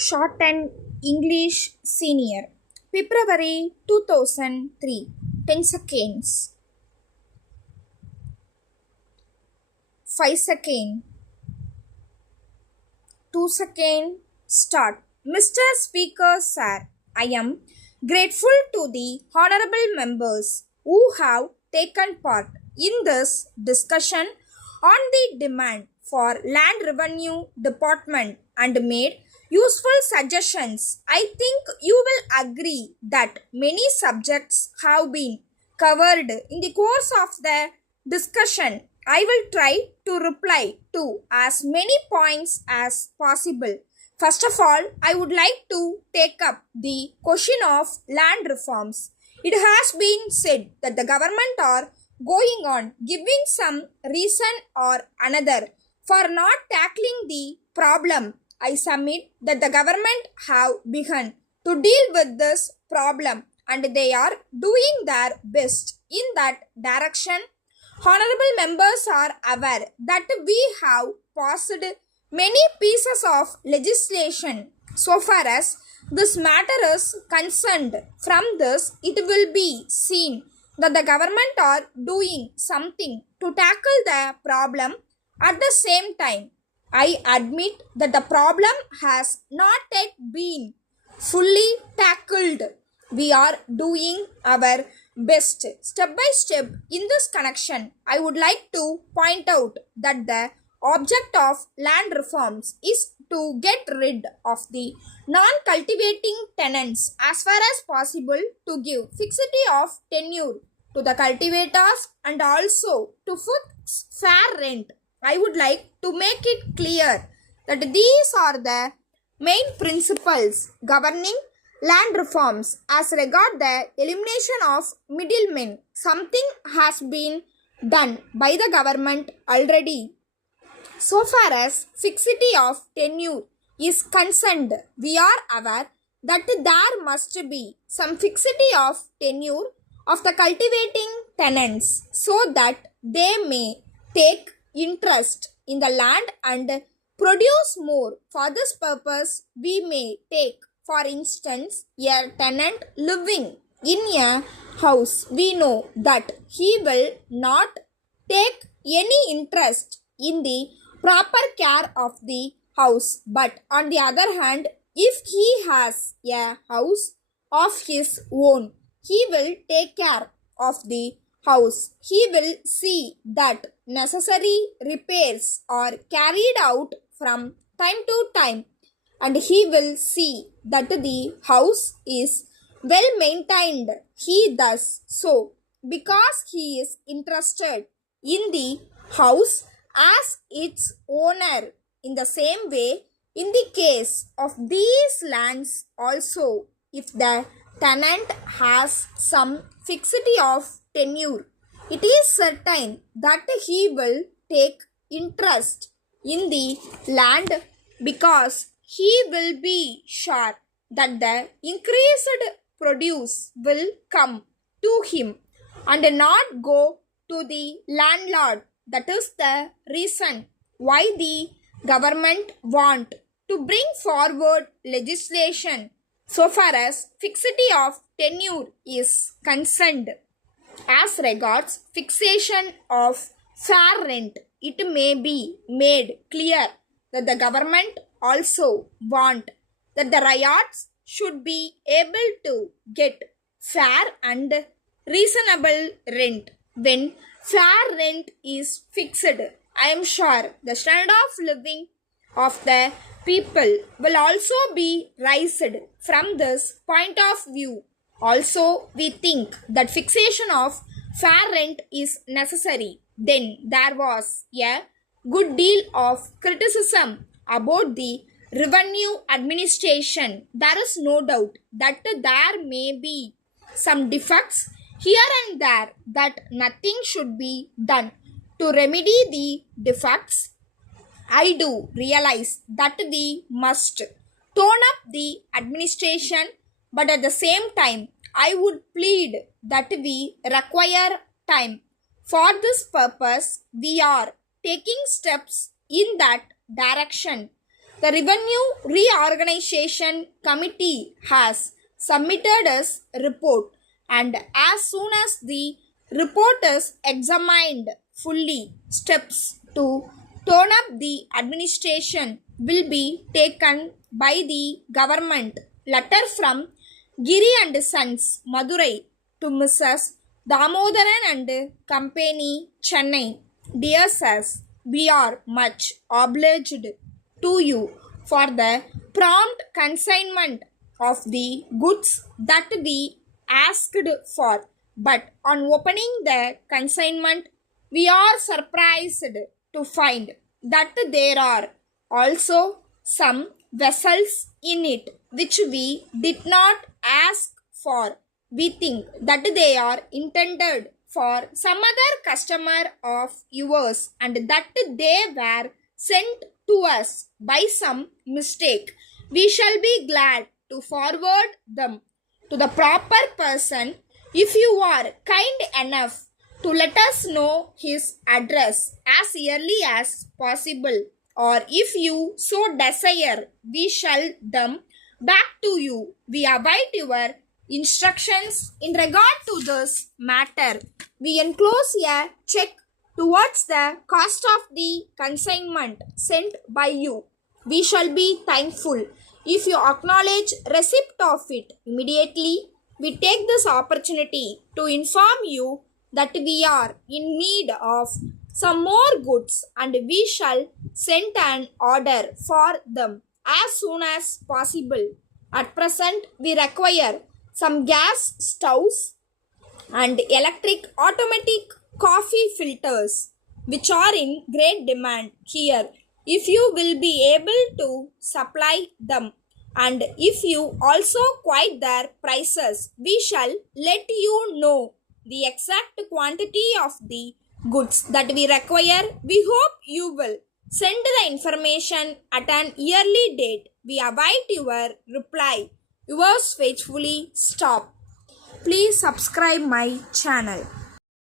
Shorthand English Senior, February 2003, 10 seconds, 5 seconds, 2 seconds, start. Mr. Speaker Sir, I am grateful to the honorable members who have taken part in this discussion on the demand for land revenue department and made useful suggestions. I think you will agree that many subjects have been covered in the course of the discussion. I will try to reply to as many points as possible. First of all, I would like to take up the question of land reforms. It has been said that the government are going on giving some reason or another for not tackling the problem. I submit that the government have begun to deal with this problem and they are doing their best in that direction. Honorable members are aware that we have passed many pieces of legislation. So far as this matter is concerned, from this it will be seen that the government are doing something to tackle the problem. At the same time, I admit that the problem has not yet been fully tackled. We are doing our best step by step. In this connection, I would like to point out that the object of land reforms is to get rid of the non-cultivating tenants as far as possible, to give fixity of tenure to the cultivators and also to fix fair rent. I would like to make it clear that these are the main principles governing land reforms. As regard the elimination of middlemen, something has been done by the government already. So far as fixity of tenure is concerned, we are aware that there must be some fixity of tenure of the cultivating tenants so that they may take interest in the land and produce more. For this purpose, we may take, for instance, a tenant living in a house. We know that he will not take any interest in the proper care of the house, but on the other hand, if he has a house of his own, he will take care of the house. He will see that necessary repairs are carried out from time to time, and he will see that the house is well maintained. He does so because he is interested in the house as its owner. In the same way, in the case of these lands also, if the tenant has some fixity of tenure, it is certain that he will take interest in the land because he will be sure that the increased produce will come to him and not go to the landlord. That is the reason why the government want to bring forward legislation so far as fixity of tenure is concerned. As regards fixation of fair rent, it may be made clear that the government also want that the ryots should be able to get fair and reasonable rent. When fair rent is fixed, I am sure the standard of living of the people will also be raised. From this point of view, also we think that fixation of fair rent is necessary. Then there was a good deal of criticism about the revenue administration. There is no doubt that there may be some defects here and there, that nothing should be done to remedy the defects. I do realize that we must tone up the administration, but at the same time, I would plead that we require time. For this purpose, we are taking steps in that direction. The Revenue Reorganization Committee has submitted its report, and as soon as the report is examined fully, steps to tone up the administration will be taken by the government. Letter from Giri and Sons, Madurai, to Mrs. Damodaran and Company, Chennai. Dear Sirs, we are much obliged to you for the prompt consignment of the goods that we asked for. But on opening the consignment, we are surprised to find that there are also some vessels in it which we did not ask for. We think that they are intended for some other customer of yours and that they were sent to us by some mistake. We shall be glad to forward them to the proper person if you are kind enough to let us know his address as early as possible, or if you so desire, we shall them back to you. We await your instructions in regard to this matter. We enclose a check towards the cost of the consignment sent by you. We shall be thankful if you acknowledge receipt of it immediately. We take this opportunity to inform you that we are in need of some more goods and we shall send an order for them as soon as possible. At present, we require some gas stoves and electric automatic coffee filters which are in great demand here. If you will be able to supply them and if you also quote their prices, we shall let you know the exact quantity of the goods that we require. We hope you will send the information at an early date. We await your reply. Yours faithfully, Stop. Please subscribe my channel.